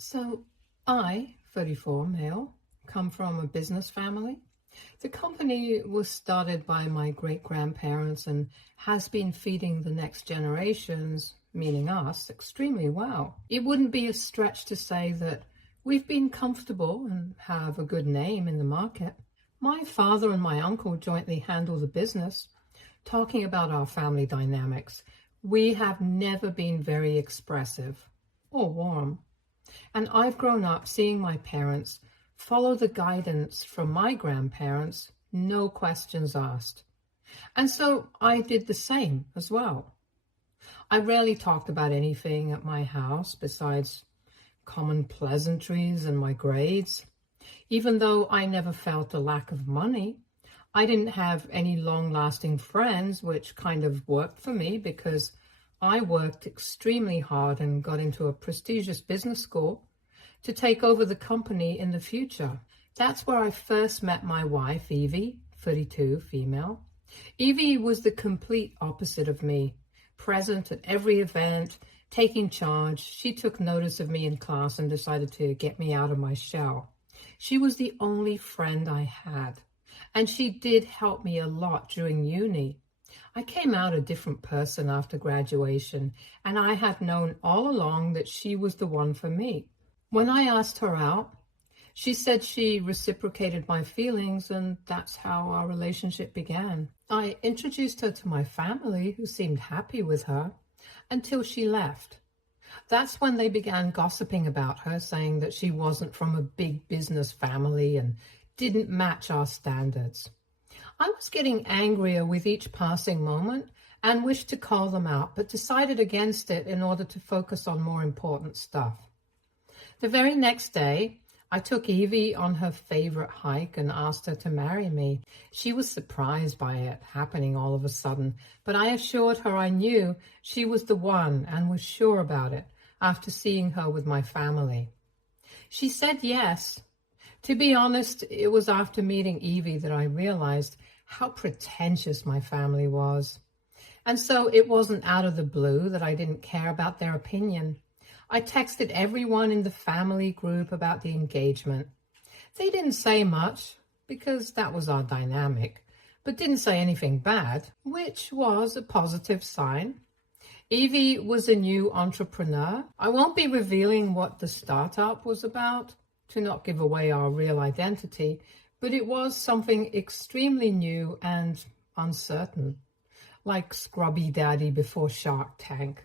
So, I, 34 male, come from a business family. The company was started by my great grandparents and has been feeding the next generations, meaning us, extremely well. It wouldn't be a stretch to say that we've been comfortable and have a good name in the market. My father and my uncle jointly handle the business. Talking about our family dynamics, we have never been very expressive or warm. And I've grown up seeing my parents follow the guidance from my grandparents, no questions asked. And so I did the same as well. I rarely talked about anything at my house besides common pleasantries and my grades. Even though I never felt a lack of money, I didn't have any long-lasting friends, which kind of worked for me because I worked extremely hard and got into a prestigious business school to take over the company in the future. That's where I first met my wife, Evie, 32, female. Evie was the complete opposite of me, present at every event, taking charge. She took notice of me in class and decided to get me out of my shell. She was the only friend I had, and she did help me a lot during uni. I came out a different person after graduation, and I had known all along that she was the one for me. When I asked her out, she said she reciprocated my feelings, and that's how our relationship began. I introduced her to my family, who seemed happy with her, until she left. That's when they began gossiping about her, saying that she wasn't from a big business family and didn't match our standards. I was getting angrier with each passing moment and wished to call them out, but decided against it in order to focus on more important stuff. The very next day, I took Evie on her favorite hike and asked her to marry me. She was surprised by it happening all of a sudden, but I assured her I knew she was the one and was sure about it after seeing her with my family. She said yes. To be honest, it was after meeting Evie that I realized how pretentious my family was. And so it wasn't out of the blue that I didn't care about their opinion. I texted everyone in the family group about the engagement. They didn't say much because that was our dynamic, but didn't say anything bad, which was a positive sign. Evie was a new entrepreneur. I won't be revealing what the startup was about to not give away our real identity, but it was something extremely new and uncertain, like Scrubby Daddy before Shark Tank.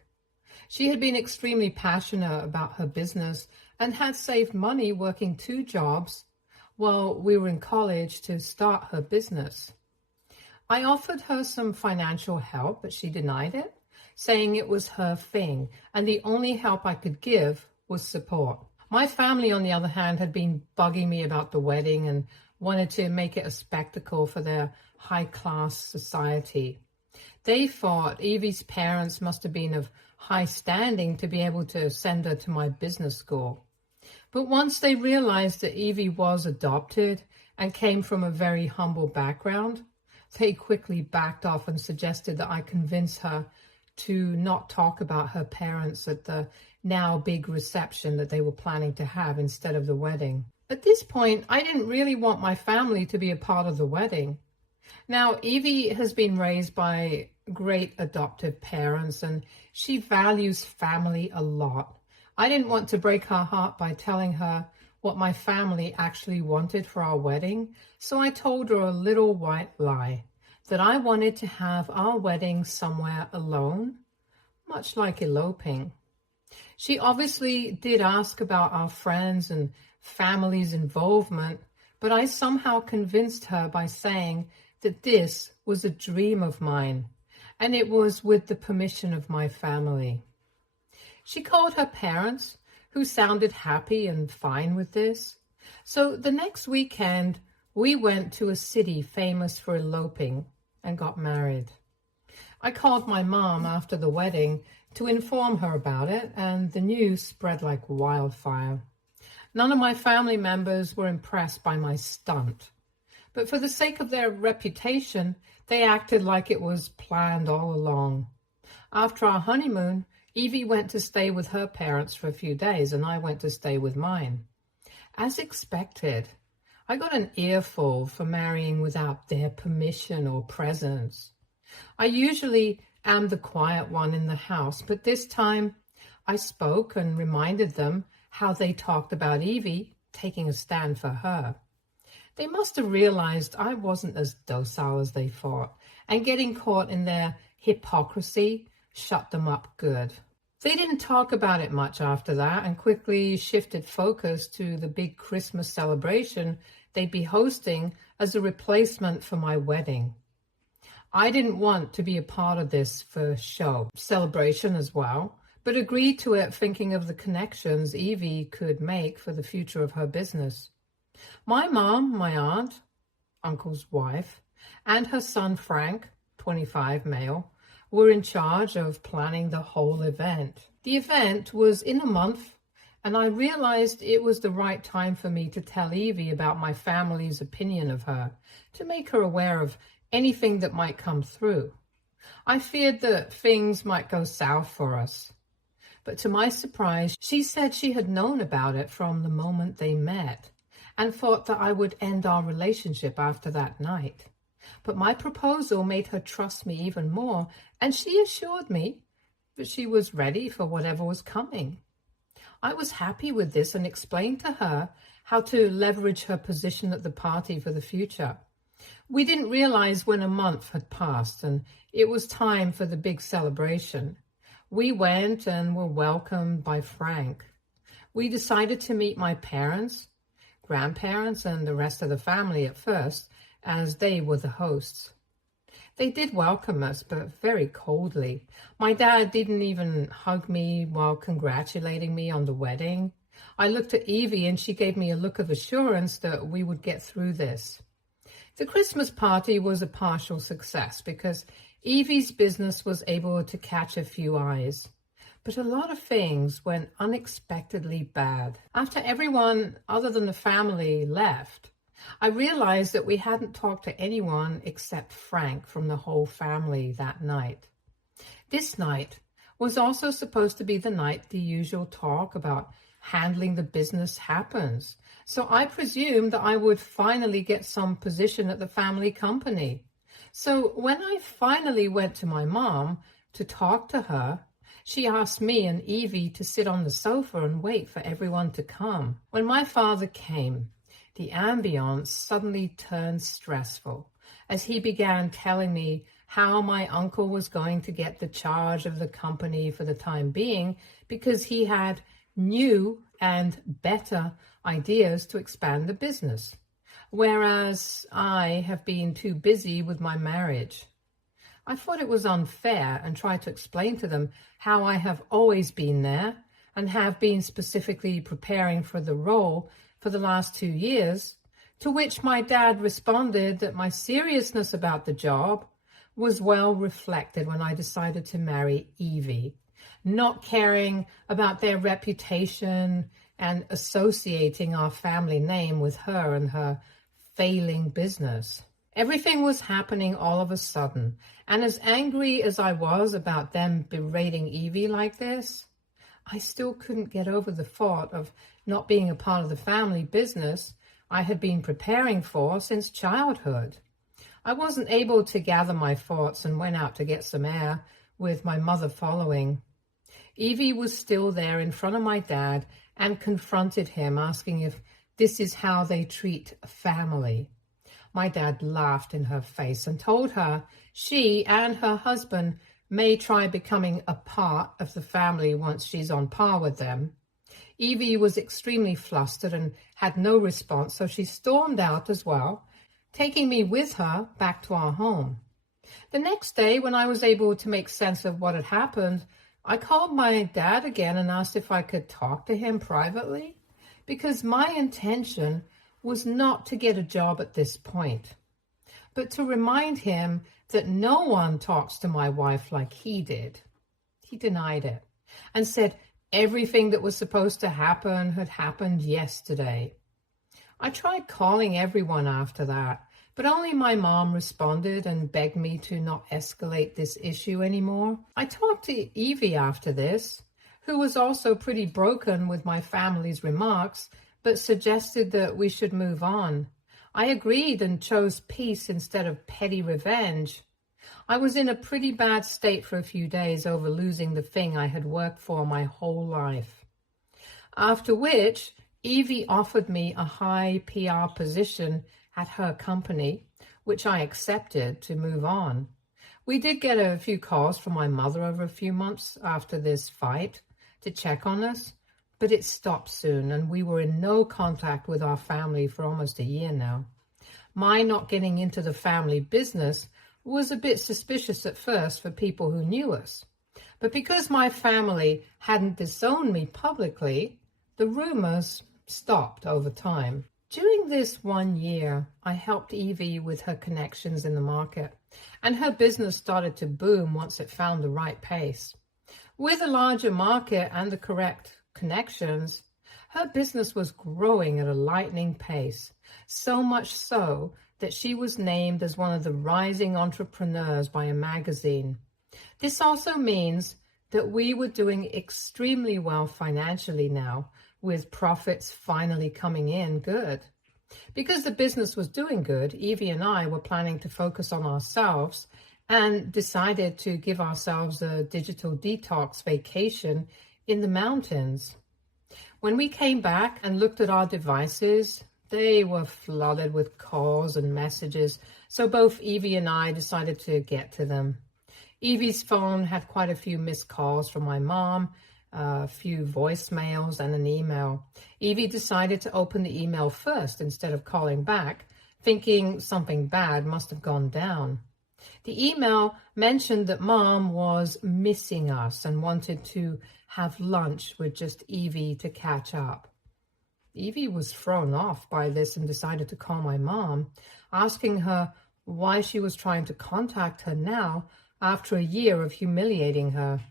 She had been extremely passionate about her business and had saved money working 2 jobs while we were in college to start her business. I offered her some financial help, but she denied it, saying it was her thing, and the only help I could give was support. My family, on the other hand, had been bugging me about the wedding and wanted to make it a spectacle for their high-class society. They thought Evie's parents must have been of high standing to be able to send her to my business school. But once they realized that Evie was adopted and came from a very humble background, they quickly backed off and suggested that I convince her to not talk about her parents at the now big reception that they were planning to have instead of the wedding. At this point, I didn't really want my family to be a part of the wedding. Now, Evie has been raised by great adoptive parents and she values family a lot. I didn't want to break her heart by telling her what my family actually wanted for our wedding, so I told her a little white lie, that I wanted to have our wedding somewhere alone, much like eloping. She obviously did ask about our friends and family's involvement, but I somehow convinced her by saying that this was a dream of mine, and it was with the permission of my family. She called her parents, who sounded happy and fine with this. So the next weekend, we went to a city famous for eloping and got married. I called my mom after the wedding to inform her about it, and the news spread like wildfire. None of my family members were impressed by my stunt, but for the sake of their reputation, they acted like it was planned all along. After our honeymoon, Evie went to stay with her parents for a few days, and I went to stay with mine. As expected, I got an earful for marrying without their permission or presence. I usually am the quiet one in the house, but this time I spoke and reminded them how they talked about Evie taking a stand for her. They must have realized I wasn't as docile as they thought, and getting caught in their hypocrisy shut them up good. They didn't talk about it much after that and quickly shifted focus to the big Christmas celebration they'd be hosting as a replacement for my wedding. I didn't want to be a part of this for show celebration as well, but agreed to it thinking of the connections Evie could make for the future of her business. My mom, my aunt, uncle's wife, and her son Frank, 25 male, were in charge of planning the whole event. The event was in a month, and I realized it was the right time for me to tell Evie about my family's opinion of her, to make her aware of anything that might come through. I feared that things might go south for us. But to my surprise, she said she had known about it from the moment they met and thought that I would end our relationship after that night. But my proposal made her trust me even more, and she assured me that she was ready for whatever was coming. I was happy with this and explained to her how to leverage her position at the party for the future. We didn't realize when a month had passed and it was time for the big celebration. We went and were welcomed by Frank. We decided to meet my parents, grandparents, and the rest of the family at first, as they were the hosts. They did welcome us, but very coldly. My dad didn't even hug me while congratulating me on the wedding. I looked at Evie and she gave me a look of assurance that we would get through this. The Christmas party was a partial success because Evie's business was able to catch a few eyes. But a lot of things went unexpectedly bad. After everyone other than the family left, I realized that we hadn't talked to anyone except Frank from the whole family that night. This night was also supposed to be the night the usual talk about handling the business happens. So I presumed that I would finally get some position at the family company. So when I finally went to my mom to talk to her, she asked me and Evie to sit on the sofa and wait for everyone to come. When my father came, the ambience suddenly turned stressful as he began telling me how my uncle was going to get the charge of the company for the time being because he had new and better ideas to expand the business, whereas I have been too busy with my marriage. I thought it was unfair and tried to explain to them how I have always been there and have been specifically preparing for the role for the last 2 years, to which my dad responded that my seriousness about the job was well reflected when I decided to marry Evie, not caring about their reputation and associating our family name with her and her failing business. Everything was happening all of a sudden, and as angry as I was about them berating Evie like this, I still couldn't get over the thought of not being a part of the family business I had been preparing for since childhood. I wasn't able to gather my thoughts and went out to get some air, with my mother following. Evie was still there in front of my dad and confronted him, asking if this is how they treat a family. My dad laughed in her face and told her she and her husband may try becoming a part of the family once she's on par with them. Evie was extremely flustered and had no response, so she stormed out as well, taking me with her back to our home. The next day, when I was able to make sense of what had happened, I called my dad again and asked if I could talk to him privately, because my intention was not to get a job at this point, but to remind him that no one talks to my wife like he did. He denied it and said everything that was supposed to happen had happened yesterday. I tried calling everyone after that, But only my mom responded and begged me to not escalate this issue anymore. I talked to Evie after this, who was also pretty broken with my family's remarks, but suggested that we should move on. I agreed and chose peace instead of petty revenge. I was in a pretty bad state for a few days over losing the thing I had worked for my whole life. After which, Evie offered me a high PR position at her company, which I accepted to move on. We did get a few calls from my mother over a few months after this fight to check on us, but it stopped soon, and we were in no contact with our family for almost a year now. My not getting into the family business was a bit suspicious at first for people who knew us. But because my family hadn't disowned me publicly, the rumors stopped over time. During this 1 year, I helped Evie with her connections in the market, and her business started to boom once it found the right pace. With a larger market and the correct connections, her business was growing at a lightning pace, so much so that she was named as one of the rising entrepreneurs by a magazine. This also means that we were doing extremely well financially now, with profits finally coming in good. Because the business was doing good, Evie and I were planning to focus on ourselves and decided to give ourselves a digital detox vacation in the mountains. When we came back and looked at our devices, they were flooded with calls and messages, so both Evie and I decided to get to them. Evie's phone had quite a few missed calls from my mom, a few voicemails, and an email. Evie decided to open the email first instead of calling back, thinking something bad must have gone down. The email mentioned that Mom was missing us and wanted to have lunch with just Evie to catch up. Evie was thrown off by this and decided to call my mom, asking her why she was trying to contact her now after a year of humiliating her.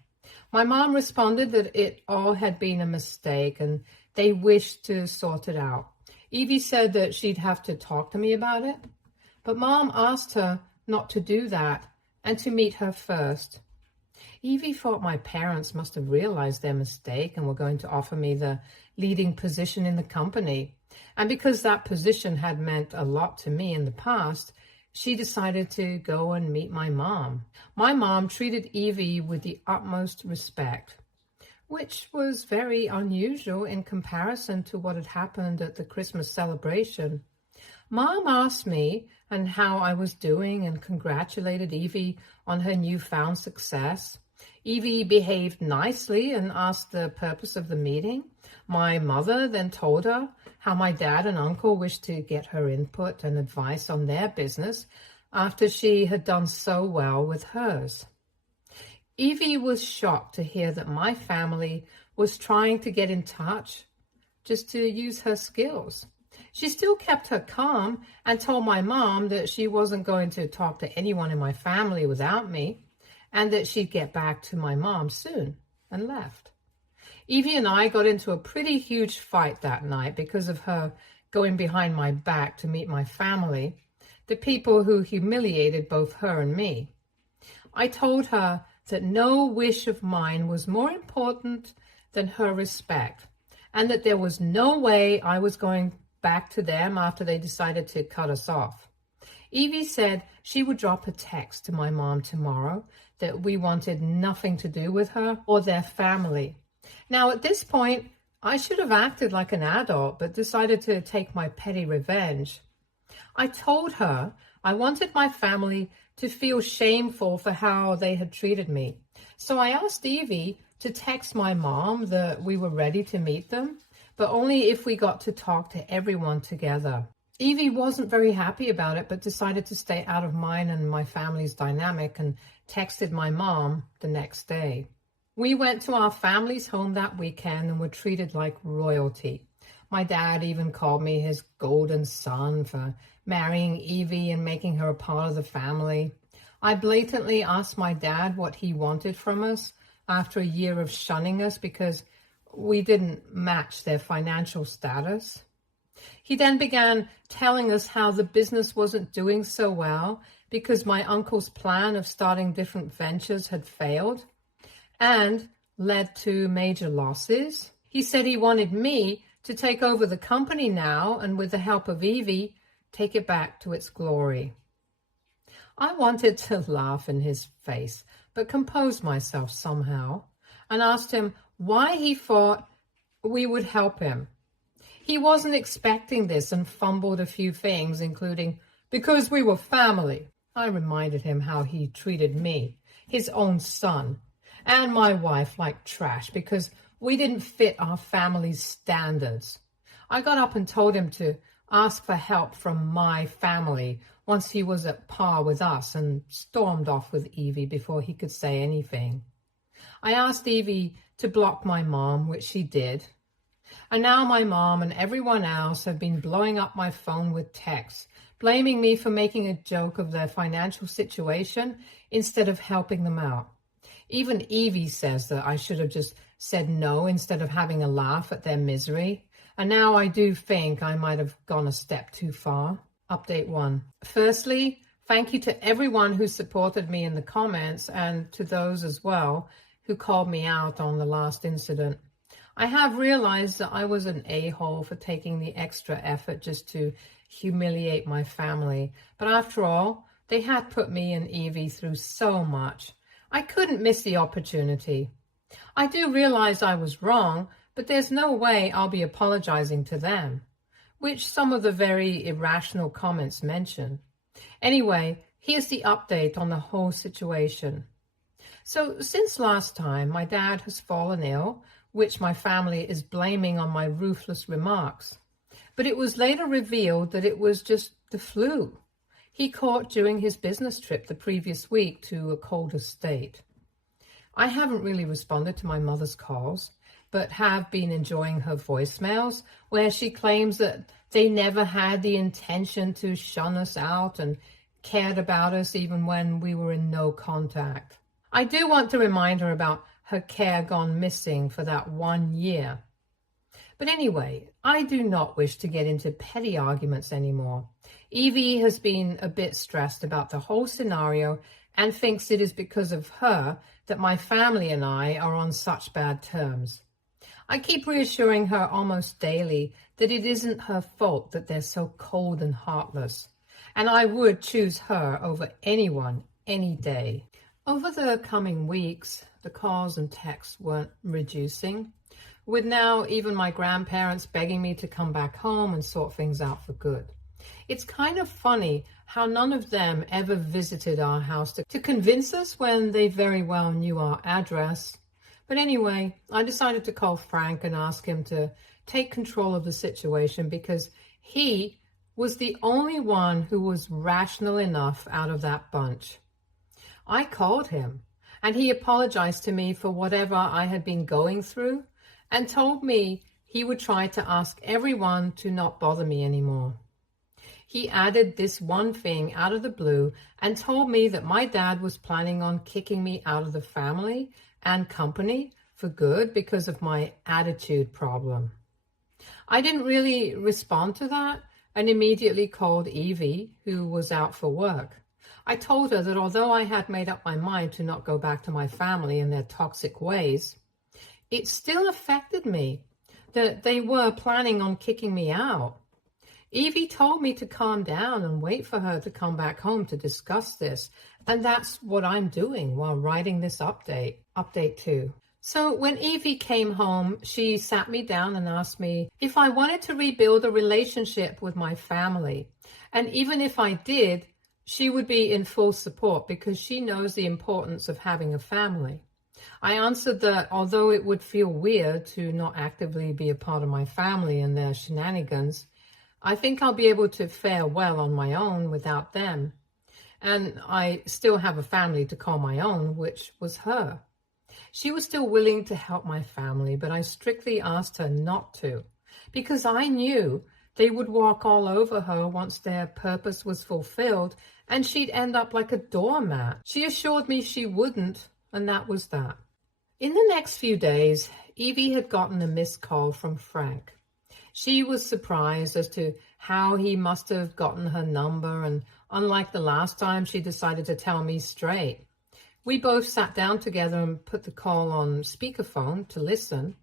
My mom responded that it all had been a mistake and they wished to sort it out. Evie said that she'd have to talk to me about it, but Mom asked her not to do that and to meet her first. Evie thought my parents must have realized their mistake and were going to offer me the leading position in the company. And because that position had meant a lot to me in the past, she decided to go and meet my mom. My mom treated Evie with the utmost respect, which was very unusual in comparison to what had happened at the Christmas celebration. Mom asked me and how I was doing and congratulated Evie on her newfound success. Evie behaved nicely and asked the purpose of the meeting. My mother then told her how my dad and uncle wished to get her input and advice on their business after she had done so well with hers. Evie was shocked to hear that my family was trying to get in touch just to use her skills. She still kept her calm and told my mom that she wasn't going to talk to anyone in my family without me and that she'd get back to my mom soon, and left. Evie and I got into a pretty huge fight that night because of her going behind my back to meet my family, the people who humiliated both her and me. I told her that no wish of mine was more important than her respect, and that there was no way I was going back to them after they decided to cut us off. Evie said she would drop a text to my mom tomorrow that we wanted nothing to do with her or their family. Now, at this point, I should have acted like an adult, but decided to take my petty revenge. I told her I wanted my family to feel shameful for how they had treated me. So I asked Evie to text my mom that we were ready to meet them, but only if we got to talk to everyone together. Evie wasn't very happy about it, but decided to stay out of mine and my family's dynamic and texted my mom the next day. We went to our family's home that weekend and were treated like royalty. My dad even called me his golden son for marrying Evie and making her a part of the family. I blatantly asked my dad what he wanted from us after a year of shunning us because we didn't match their financial status. He then began telling us how the business wasn't doing so well because my uncle's plan of starting different ventures had failed and led to major losses. He said he wanted me to take over the company now and, with the help of Evie, take it back to its glory. I wanted to laugh in his face, but composed myself somehow and asked him why he thought we would help him. He wasn't expecting this and fumbled a few things, including, because we were family. I reminded him how he treated me, his own son, and my wife like trash because we didn't fit our family's standards. I got up and told him to ask for help from my family once he was at par with us and stormed off with Evie before he could say anything. I asked Evie to block my mom, which she did. And now my mom and everyone else have been blowing up my phone with texts, blaming me for making a joke of their financial situation instead of helping them out. Even Evie says that I should have just said no instead of having a laugh at their misery. And now I do think I might have gone a step too far. Update 1. Firstly, thank you to everyone who supported me in the comments and to those as well who called me out on the last incident. I have realized that I was an a-hole for taking the extra effort just to humiliate my family. But after all, they had put me and Evie through so much. I couldn't miss the opportunity. I do realize I was wrong, but there's no way I'll be apologizing to them, which some of the very irrational comments mention. Anyway, here's the update on the whole situation. So since last time, my dad has fallen ill, which my family is blaming on my ruthless remarks. But it was later revealed that it was just the flu he caught during his business trip the previous week to a colder state. I haven't really responded to my mother's calls, but have been enjoying her voicemails where she claims that they never had the intention to shun us out and cared about us even when we were in no contact. I do want to remind her about her care gone missing for that 1 year. But anyway, I do not wish to get into petty arguments anymore. Evie has been a bit stressed about the whole scenario and thinks it is because of her that my family and I are on such bad terms. I keep reassuring her almost daily that it isn't her fault that they're so cold and heartless, and I would choose her over anyone, any day. Over the coming weeks, the calls and texts weren't reducing, with now even my grandparents begging me to come back home and sort things out for good. It's kind of funny how none of them ever visited our house to convince us when they very well knew our address. But anyway, I decided to call Frank and ask him to take control of the situation because he was the only one who was rational enough out of that bunch. I called him, and he apologized to me for whatever I had been going through and told me he would try to ask everyone to not bother me anymore. He added this one thing out of the blue and told me that my dad was planning on kicking me out of the family and company for good because of my attitude problem. I didn't really respond to that and immediately called Evie, who was out for work. I told her that although I had made up my mind to not go back to my family and their toxic ways, it still affected me that they were planning on kicking me out. Evie told me to calm down and wait for her to come back home to discuss this, and that's what I'm doing while writing this update. Update 2. So when Evie came home, she sat me down and asked me if I wanted to rebuild a relationship with my family. And even if I did, she would be in full support because she knows the importance of having a family. I answered that although it would feel weird to not actively be a part of my family and their shenanigans, I think I'll be able to fare well on my own without them. And I still have a family to call my own, which was her. She was still willing to help my family, but I strictly asked her not to, because I knew they would walk all over her once their purpose was fulfilled, and she'd end up like a doormat. She assured me she wouldn't, and that was that. In the next few days, Evie had gotten a missed call from Frank. She was surprised as to how he must have gotten her number, and unlike the last time, she decided to tell me straight. We both sat down together and put the call on speakerphone to listen.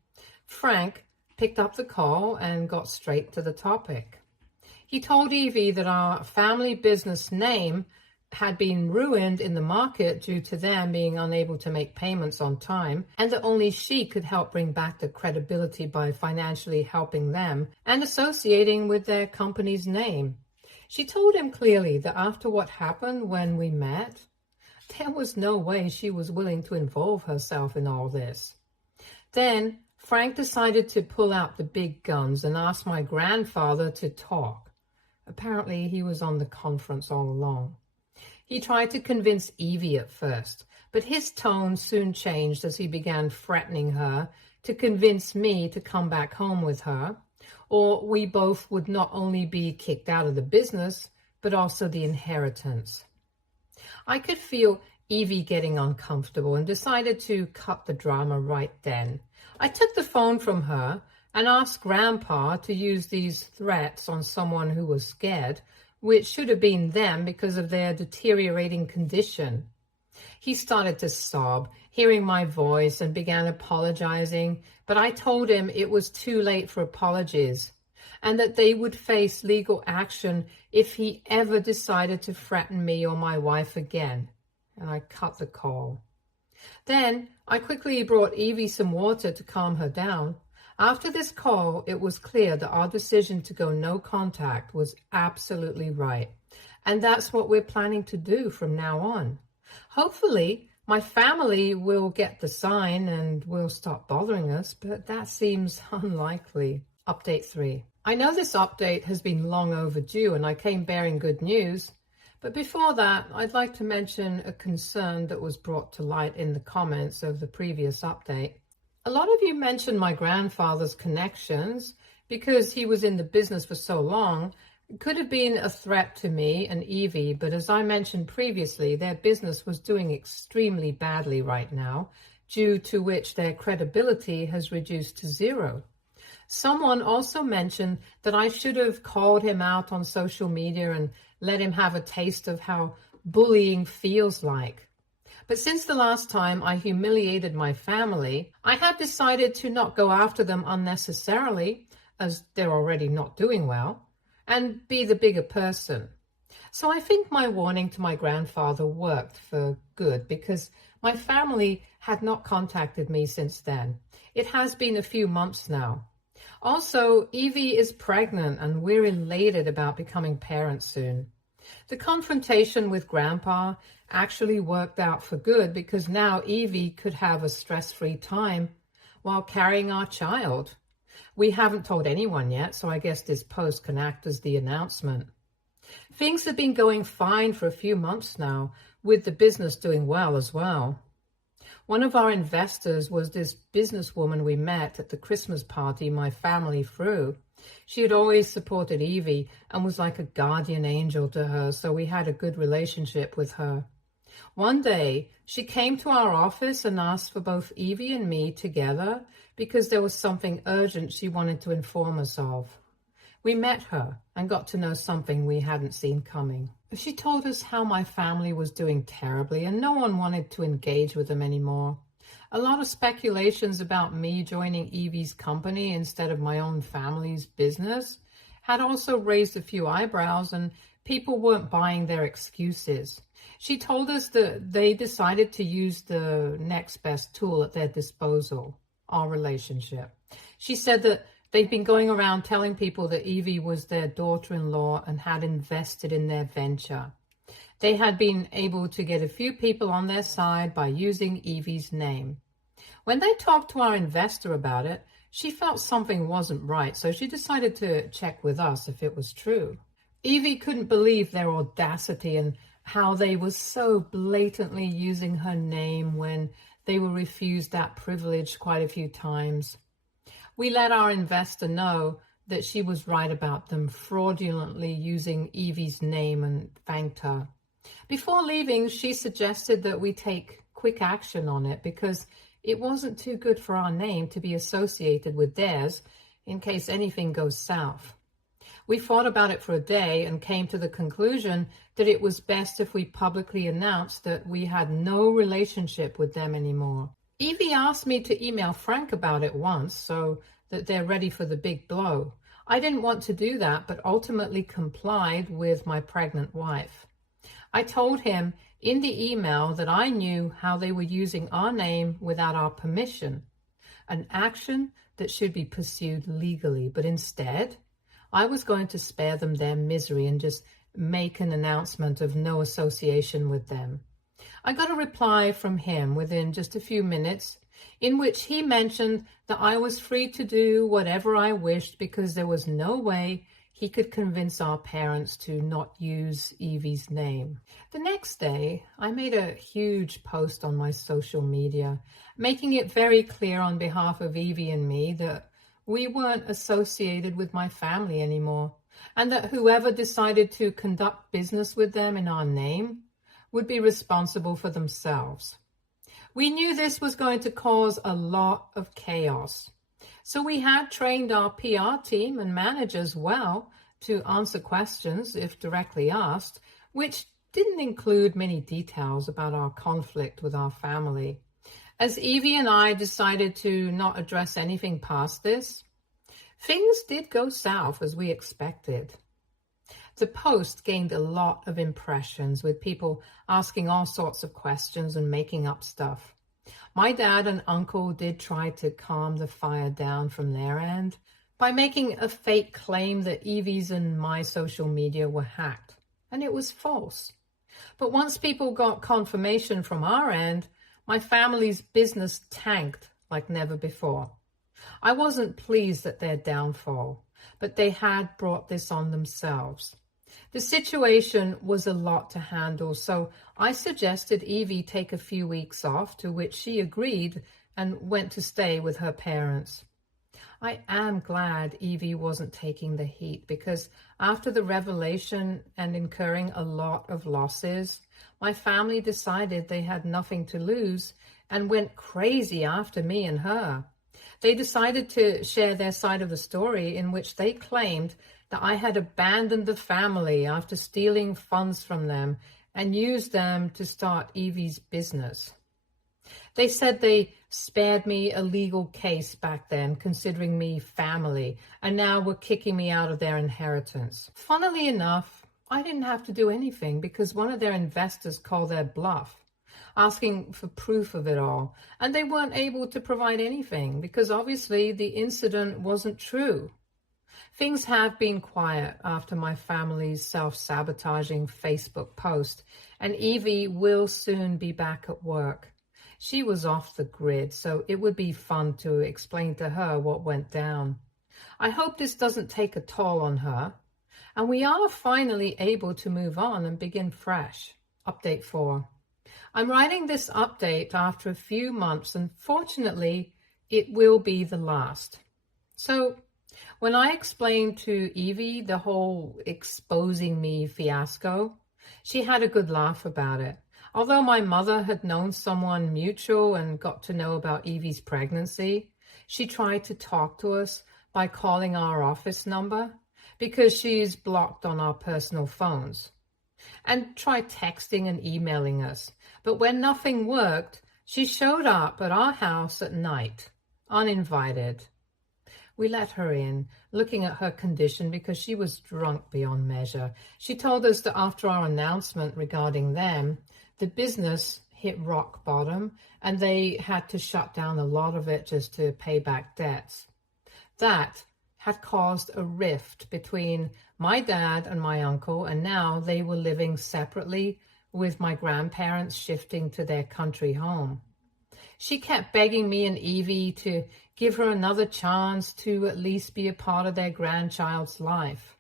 Frank picked up the call and got straight to the topic. He told Evie that our family business name had been ruined in the market due to them being unable to make payments on time, and that only she could help bring back the credibility by financially helping them and associating with their company's name. She told him clearly that after what happened when we met, there was no way she was willing to involve herself in all this. Then Frank decided to pull out the big guns and ask my grandfather to talk. Apparently he was on the conference all along. He tried to convince Evie at first, but his tone soon changed as he began threatening her to convince me to come back home with her, or we both would not only be kicked out of the business, but also the inheritance. I could feel Evie getting uncomfortable and decided to cut the drama right then. I took the phone from her and asked Grandpa to use these threats on someone who was scared, which should have been them because of their deteriorating condition. He started to sob, hearing my voice, and began apologizing, but I told him it was too late for apologies and that they would face legal action if he ever decided to threaten me or my wife again, and I cut the call. Then I quickly brought Evie some water to calm her down. After this call, it was clear that our decision to go no contact was absolutely right. And that's what we're planning to do from now on. Hopefully, my family will get the sign and will stop bothering us, but that seems unlikely. Update 3. I know this update has been long overdue and I came bearing good news. But before that, I'd like to mention a concern that was brought to light in the comments of the previous update. A lot of you mentioned my grandfather's connections because he was in the business for so long. It could have been a threat to me and Evie, but as I mentioned previously, their business was doing extremely badly right now, due to which their credibility has reduced to zero. Someone also mentioned that I should have called him out on social media and let him have a taste of how bullying feels like. But since the last time I humiliated my family, I have decided to not go after them unnecessarily, as they're already not doing well, and be the bigger person. So I think my warning to my grandfather worked for good because my family had not contacted me since then. It has been a few months now. Also, Evie is pregnant and we're elated about becoming parents soon. The confrontation with Grandpa actually worked out for good because now Evie could have a stress-free time while carrying our child. We haven't told anyone yet, so I guess this post can act as the announcement. Things have been going fine for a few months now, with the business doing well as well. One of our investors was this businesswoman we met at the Christmas party my family threw. She had always supported Evie and was like a guardian angel to her, so we had a good relationship with her. One day, she came to our office and asked for both Evie and me together because there was something urgent she wanted to inform us of. We met her and got to know something we hadn't seen coming. She told us how my family was doing terribly and no one wanted to engage with them anymore. A lot of speculations about me joining Evie's company instead of my own family's business had also raised a few eyebrows, and people weren't buying their excuses. She told us that they decided to use the next best tool at their disposal, our relationship. She said that they've been going around telling people that Evie was their daughter-in-law and had invested in their venture. They had been able to get a few people on their side by using Evie's name. When they talked to our investor about it, she felt something wasn't right, so she decided to check with us if it was true. Evie couldn't believe their audacity and how they were so blatantly using her name when they were refused that privilege quite a few times. We let our investor know that she was right about them fraudulently using Evie's name and thanked her. Before leaving, she suggested that we take quick action on it because it wasn't too good for our name to be associated with theirs in case anything goes south. We thought about it for a day and came to the conclusion that it was best if we publicly announced that we had no relationship with them anymore. Evie asked me to email Frank about it once so that they're ready for the big blow. I didn't want to do that, but ultimately complied with my pregnant wife. I told him in the email that I knew how they were using our name without our permission, an action that should be pursued legally, but instead, I was going to spare them their misery and just make an announcement of no association with them. I got a reply from him within just a few minutes in which he mentioned that I was free to do whatever I wished because there was no way he could convince our parents to not use Evie's name. The next day, I made a huge post on my social media, making it very clear on behalf of Evie and me that we weren't associated with my family anymore, and that whoever decided to conduct business with them in our name would be responsible for themselves. We knew this was going to cause a lot of chaos. So we had trained our PR team and managers well to answer questions if directly asked, which didn't include many details about our conflict with our family. As Evie and I decided to not address anything past this, things did go south as we expected. The post gained a lot of impressions with people asking all sorts of questions and making up stuff. My dad and uncle did try to calm the fire down from their end by making a fake claim that Evie's and my social media were hacked, and it was false. But once people got confirmation from our end, my family's business tanked like never before. I wasn't pleased at their downfall, but they had brought this on themselves. The situation was a lot to handle, so I suggested Evie take a few weeks off, to which she agreed and went to stay with her parents. I am glad Evie wasn't taking the heat because after the revelation and incurring a lot of losses, my family decided they had nothing to lose and went crazy after me and her. They decided to share their side of the story in which they claimed that I had abandoned the family after stealing funds from them and used them to start Evie's business. They said they spared me a legal case back then, considering me family, and now were kicking me out of their inheritance. Funnily enough, I didn't have to do anything because one of their investors called their bluff, asking for proof of it all, and they weren't able to provide anything because obviously the incident wasn't true. Things have been quiet after my family's self-sabotaging Facebook post, and Evie will soon be back at work. She was off the grid, so it would be fun to explain to her what went down. I hope this doesn't take a toll on her, and we are finally able to move on and begin fresh. Update 4. I'm writing this update after a few months, and fortunately, it will be the last. So, when I explained to Evie the whole exposing me fiasco, she had a good laugh about it. Although my mother had known someone mutual and got to know about Evie's pregnancy, she tried to talk to us by calling our office number because she's blocked on our personal phones, and tried texting and emailing us. But when nothing worked, she showed up at our house at night, uninvited. We let her in, looking at her condition because she was drunk beyond measure. She told us that after our announcement regarding them, the business hit rock bottom and they had to shut down a lot of it just to pay back debts. That had caused a rift between my dad and my uncle, and now they were living separately with my grandparents shifting to their country home. She kept begging me and Evie to give her another chance to at least be a part of their grandchild's life.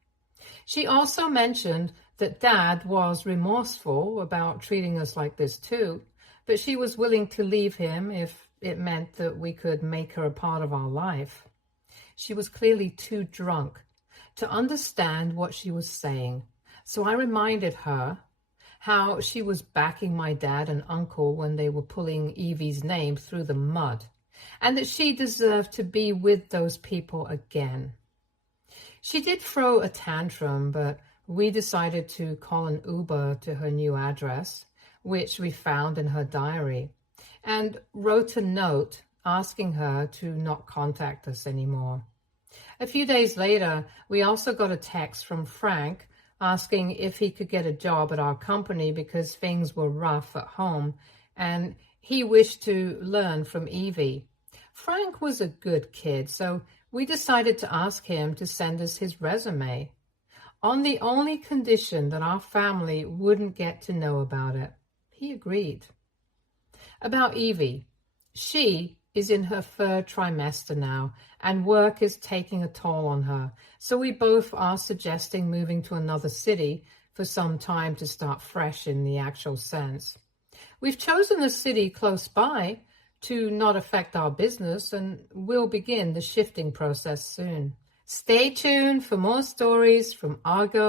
She also mentioned that Dad was remorseful about treating us like this too, but she was willing to leave him if it meant that we could make her a part of our life. She was clearly too drunk to understand what she was saying, so I reminded her how she was backing my dad and uncle when they were pulling Evie's name through the mud. and that she deserved to be with those people again. She did throw a tantrum, but we decided to call an Uber to her new address, which we found in her diary, and wrote a note asking her to not contact us anymore. A few days later, we also got a text from Frank asking if he could get a job at our company because things were rough at home, and he wished to learn from Evie. Frank was a good kid, so we decided to ask him to send us his resume, on the only condition that our family wouldn't get to know about it. He agreed. About Evie, she is in her third trimester now, and work is taking a toll on her, so we both are suggesting moving to another city for some time to start fresh in the actual sense. We've chosen a city close by to not affect our business, and we'll begin the shifting process soon. Stay tuned for more stories from Argo